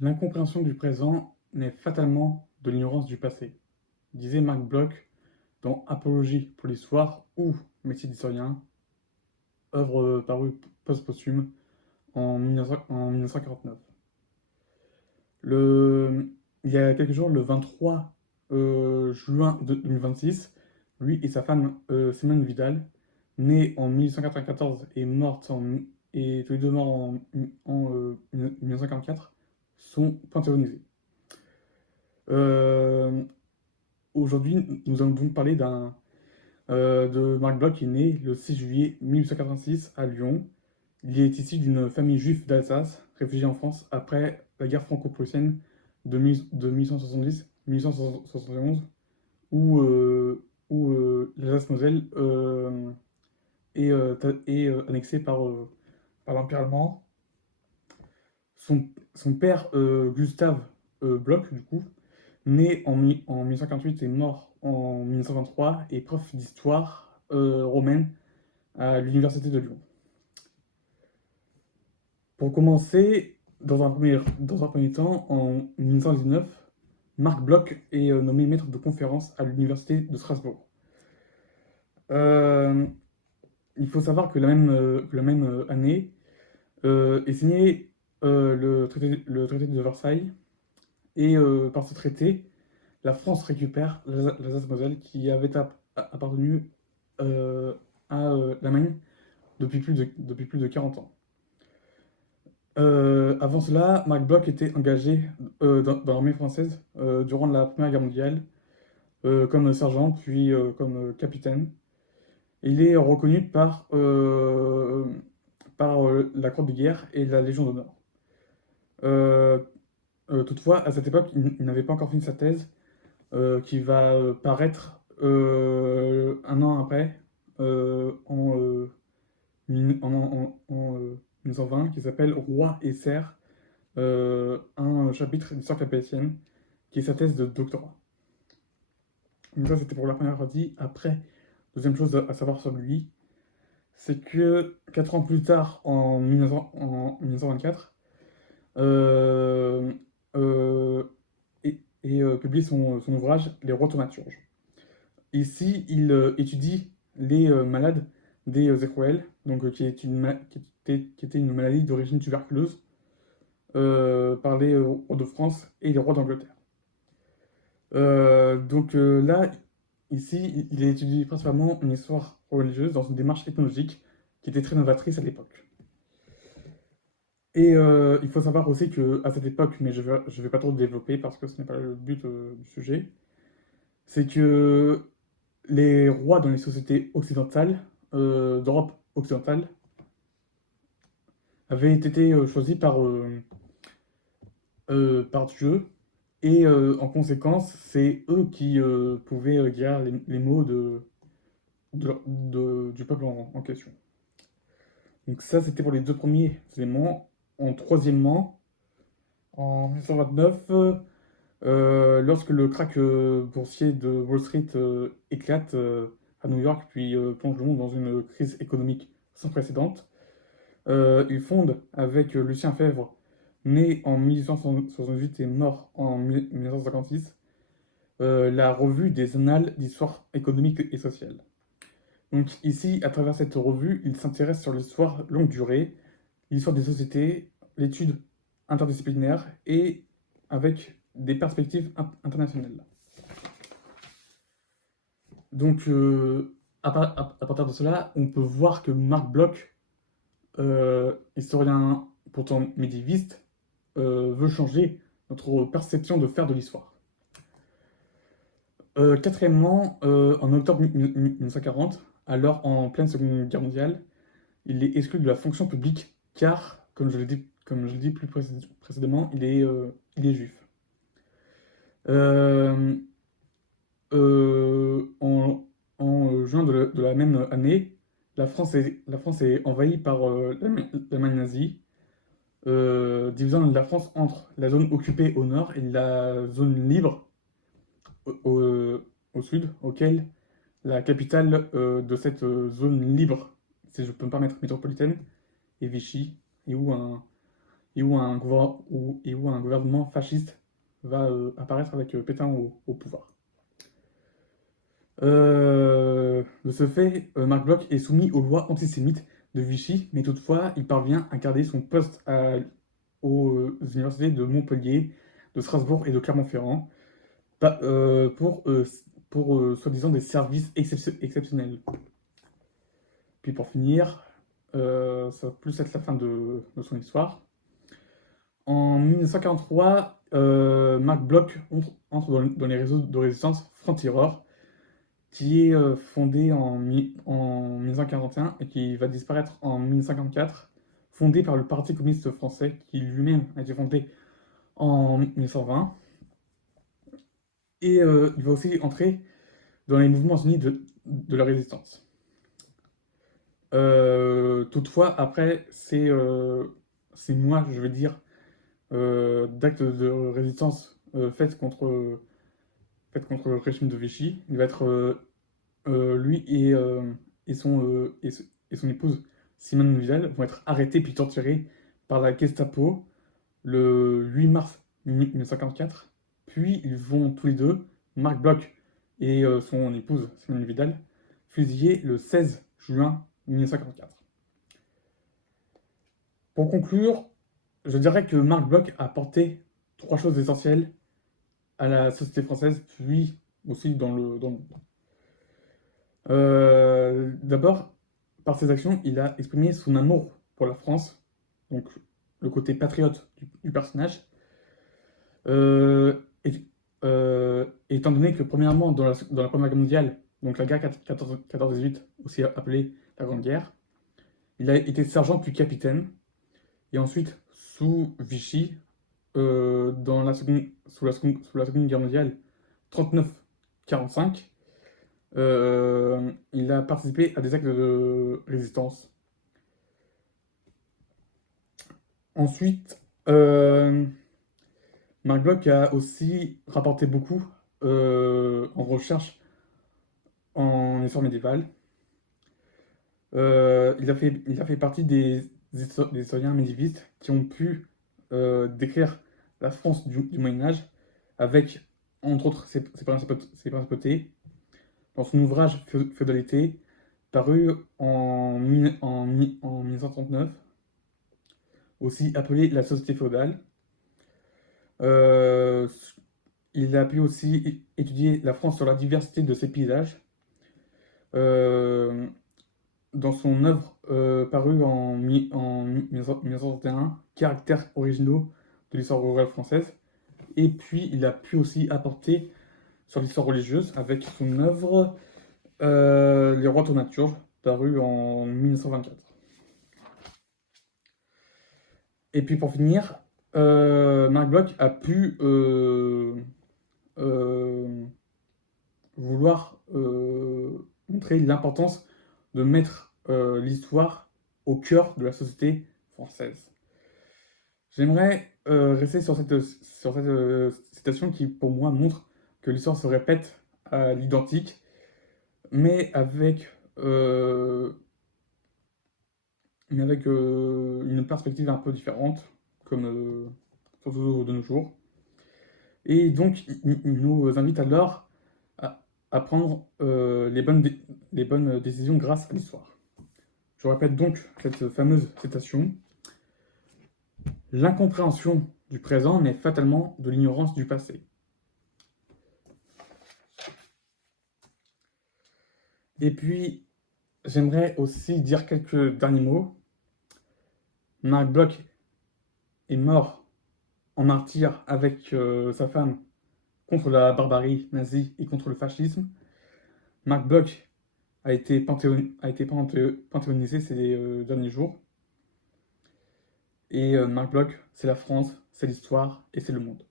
L'incompréhension du présent naît fatalement de l'ignorance du passé, disait Marc Bloch dans Apologie pour l'histoire ou Métier d'historien, œuvre parue post-posthume en 1949. Il y a quelques jours, le 23 juin 2026, lui et sa femme Simone Vidal, née en 1894 et et tous les deux morts en 1944, sont panthéonisés. Euh, Aujourd'hui, nous allons donc parler de Marc Bloch qui est né le 6 juillet 1886 à Lyon. Il est issu d'une famille juive d'Alsace, réfugiée en France après la guerre franco-prussienne de 1870-1871, où l'Alsace-Moselle est annexée par l'Empire allemand. Son père, Gustave Bloch, du coup, né en 1958 et mort en 1923, est prof d'histoire romaine à l'Université de Lyon. Pour commencer, dans un premier temps, en 1919, Marc Bloch est nommé maître de conférence à l'Université de Strasbourg. Euh, il faut savoir que la même année est signé le traité de Versailles, et par ce traité, la France récupère l'Alsace-Moselle qui avait appartenu à l'Allemagne depuis plus de 40 ans. Avant cela, Marc Bloch était engagé dans l'armée française durant la Première Guerre mondiale comme sergent puis comme capitaine. Il est reconnu par la Croix de guerre et la Légion d'honneur. Euh, Toutefois, à cette époque, il n'avait pas encore fini sa thèse qui va paraître un an après, en 1920, qui s'appelle Roi et cerf, un chapitre d'histoire capétienne, qui est sa thèse de doctorat. Donc ça, c'était pour la première partie. Après, deuxième chose à savoir sur lui, c'est que 4 ans plus tard, en 1924, euh, euh, publie son ouvrage Les Rois thaumaturges. Ici, il étudie les malades des écrouelles, donc qui était une maladie d'origine tuberculeuse par les rois de France et les rois d'Angleterre. Là, ici, il a étudié principalement une histoire religieuse dans une démarche ethnologique qui était très novatrice à l'époque. Et il faut savoir aussi qu'à cette époque, mais je vais pas trop le développer parce que ce n'est pas le but du sujet, c'est que les rois dans les sociétés occidentales, d'Europe occidentale, avaient été choisis par Dieu, et en conséquence, c'est eux qui pouvaient guérir les maux du peuple en question. Donc ça, c'était pour les deux premiers éléments. Troisièmement, en 1929, lorsque le krach boursier de Wall Street éclate à New York, puis plonge le monde dans une crise économique sans précédent, il fonde avec Lucien Febvre, né en 1868 et mort en 1956, la revue des Annales d'histoire économique et sociale. Donc ici, à travers cette revue, il s'intéresse sur l'histoire longue durée, l'histoire des sociétés, l'étude interdisciplinaire et avec des perspectives internationales. Donc, à partir de cela, on peut voir que Marc Bloch, historien pourtant médiéviste, veut changer notre perception de faire de l'histoire. Quatrièmement, en octobre 1940, alors en pleine Seconde Guerre mondiale, il est exclu de la fonction publique car, comme je l'ai dit plus précédemment, il est juif. Euh, en juin de la même année, la France est envahie par l'Allemagne nazie, divisant la France entre la zone occupée au nord et la zone libre au sud, auquel la capitale de cette zone libre, si je peux me permettre, métropolitaine, est Vichy, et où et où un gouvernement fasciste va apparaître avec Pétain au pouvoir. De ce fait, Marc Bloch est soumis aux lois antisémites de Vichy, mais toutefois, il parvient à garder son poste aux universités de Montpellier, de Strasbourg et de Clermont-Ferrand pa- euh, pour, euh, soi-disant des services exceptionnels. Puis pour finir, ça va plus être la fin de son histoire. En 1943, Marc Bloch entre dans les réseaux de résistance Franc-Tireur, qui est fondé en 1941 et qui va disparaître en 1954, fondé par le Parti communiste français, qui lui-même a été fondé en 1920. Et il va aussi entrer dans les mouvements unis de la résistance. Toutefois, après ces mois, je veux dire, d'actes de résistance faits contre le régime de Vichy, il va être lui et son épouse Simone Vidal vont être arrêtés puis torturés par la Gestapo le 8 mars 1954. Puis ils vont tous les deux, Marc Bloch et son épouse Simone Vidal, fusillés le 16 juin 1954. Pour conclure, je dirais que Marc Bloch a apporté trois choses essentielles à la société française, puis aussi dans le monde. D'abord, par ses actions, il a exprimé son amour pour la France, donc le côté patriote du personnage, euh, et, étant donné que premièrement, dans la Première Guerre mondiale, donc la guerre 14-18, aussi appelée la Grande Guerre, il a été sergent puis capitaine, et ensuite, sous Vichy, sous la Seconde Guerre mondiale, 39-45, il a participé à des actes de résistance. Ensuite, Marc Bloch a aussi rapporté beaucoup en recherche en histoire médiévale. Il a fait partie des historiens médiévistes qui ont pu décrire la France du Moyen Âge avec, entre autres, ses principautés, dans son ouvrage Féodalité, paru en 1939, aussi appelé La Société féodale. Euh, il a pu aussi étudier la France sur la diversité de ses paysages. Euh, dans son œuvre parue en 1961, Caractères originaux de l'histoire rurale française. Et puis, il a pu aussi apporter sur l'histoire religieuse avec son œuvre Les rois thaumaturges, paru en 1924. Et puis pour finir, Marc Bloch a pu euh, vouloir montrer l'importance de mettre l'histoire au cœur de la société française. J'aimerais rester sur cette citation qui, pour moi, montre que l'histoire se répète à l'identique, mais euh, une perspective un peu différente, comme surtout de nos jours. Et donc, il nous invite alors à prendre les bonnes décisions grâce à l'histoire. Je répète donc cette fameuse citation. L'incompréhension du présent naît fatalement de l'ignorance du passé. Et puis, j'aimerais aussi dire quelques derniers mots. Marc Bloch est mort en martyr avec sa femme contre la barbarie nazie et contre le fascisme. Marc Bloch a été panthéonisé ces derniers jours. Et Marc Bloch, c'est la France, c'est l'histoire et c'est le monde.